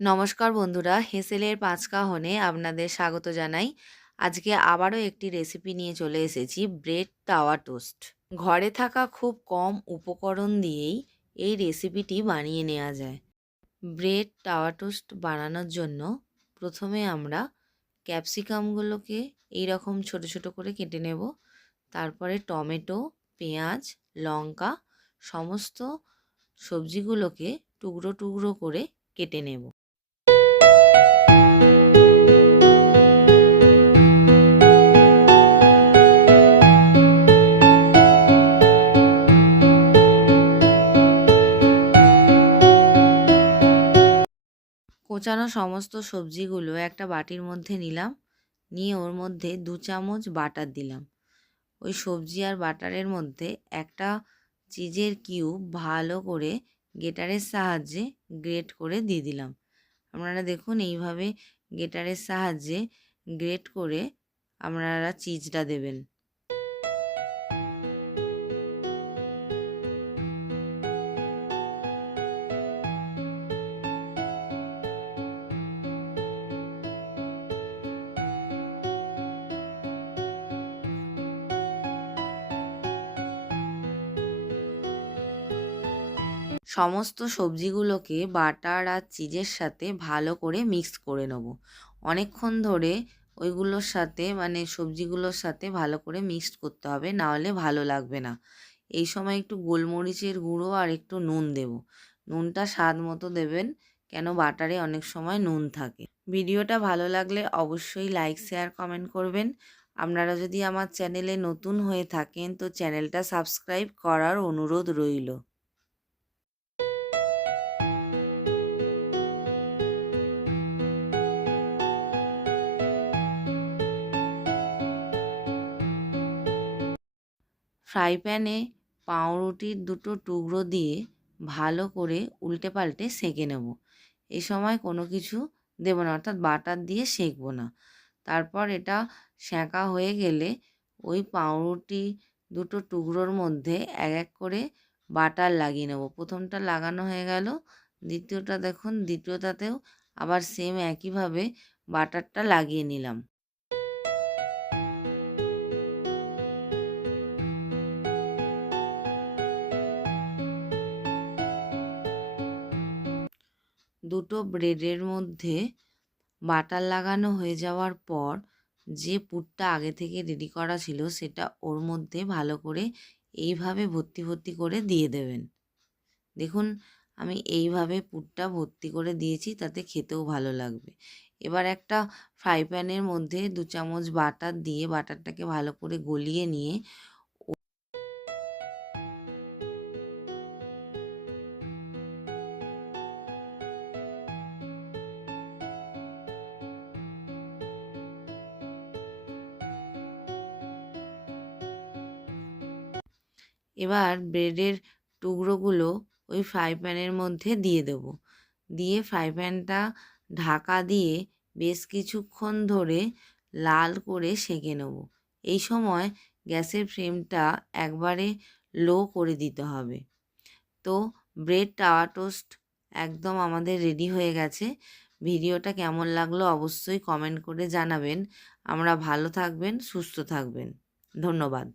নমস্কার বন্ধুরা, হেসেলের পাঁচকাহনে আপনাদের স্বাগত জানাই। আজকে আবারও একটি রেসিপি নিয়ে চলে এসেছি, ব্রেড তাওয়া টোস্ট। ঘরে থাকা খুব কম উপকরণ দিয়েই এই রেসিপিটি বানিয়ে নেওয়া যায়। ব্রেড তাওয়া টোস্ট বানানোর জন্য প্রথমে আমরা ক্যাপসিকামগুলোকে এইরকম ছোট ছোট করে কেটে নেব। তারপরে টমেটো, পেঁয়াজ, লঙ্কা সমস্ত সবজিগুলোকে টুকরো টুকরো করে কেটে নেব। কোচানো সমস্ত সবজিগুলো একটা বাটির মধ্যে নিলাম, নিয়ে ওর মধ্যে 2 চামচ বাটার দিলাম। ওই সবজি আর বাটারের মধ্যে একটা চিজের কিউব ভালো করে গ্রেটারের সাহায্যে গ্রেট করে দিয়ে দিলাম। আপনারা দেখুন এইভাবে গ্রেটারের সাহায্যে গ্রেট করে আপনারা চিজটা দেবেন। সমস্ত সবজিগুলোকে বাটার আর চিজের সাথে ভালো করে মিক্স করে নেব। অনেকক্ষণ ধরে ওইগুলোর সাথে সবজিগুলোর সাথে ভালো করে মিক্সড করতে হবে, নাহলে ভালো লাগবে না। এই সময় একটু গোলমরিচের গুঁড়ো আর একটু নুন দেব। নুনটা স্বাদ মতো দেবেন, কেন বাটারে অনেক সময় নুন থাকে। ভিডিওটা ভালো লাগলে অবশ্যই লাইক, শেয়ার, কমেন্ট করবেন। আপনারা যদি আমার চ্যানেলে নতুন হয়ে থাকেন তো চ্যানেলটা সাবস্ক্রাইব করার অনুরোধ রইল। ফ্রাই প্যানে পাউরুটির 2টো টুকরো দিয়ে ভালো করে উল্টে পাল্টে সেঁকে নেব। এই সময় কোনো কিছু দেবো না, অর্থাৎ বাটার দিয়ে সেঁকবো না। তারপর এটা সেঁকা হয়ে গেলে ওই পাউরুটি 2টো টুকরোর মধ্যে এক এক করে বাটার লাগিয়ে নেব। প্রথমটা লাগানো হয়ে গেল, দ্বিতীয়টা দেখুন, দ্বিতীয়টাতেও আবার সেম একইভাবে বাটারটা লাগিয়ে নিলাম। দুটো ব্রেডের মধ্যে বাটার লাগানো হয়ে যাওয়ার পর যে পুরটা আগে থেকে রেডি করা ছিল সেটা ওর মধ্যে ভালো করে এইভাবে ভর্তি ভর্তি করে দিয়ে দেবেন। দেখুন আমি এইভাবে পুরটা ভর্তি করে দিয়েছি, তাতে খেতেও ভালো লাগবে। এবার একটা ফ্রাই প্যানের মধ্যে 2 চামচ বাটার দিয়ে বাটারটাকে ভালো করে গলিয়ে নিয়ে এবার ব্রেডের টুকরোগুলো ওই ফ্রাই প্যানের মধ্যে দিয়ে দেব। দিয়ে ফ্রাই প্যানটা ঢাকা দিয়ে বেশ কিছুক্ষণ ধরে লাল করে সেঁকে নেব। এই সময় গ্যাসের ফ্লেমটা একবারে লো করে দিতে হবে। তো ব্রেড তাওয়া টোস্ট একদম আমাদের রেডি হয়ে গেছে। ভিডিওটা কেমন লাগলো অবশ্যই কমেন্ট করে জানাবেন। আমরা ভালো থাকবেন, সুস্থ থাকবেন। ধন্যবাদ।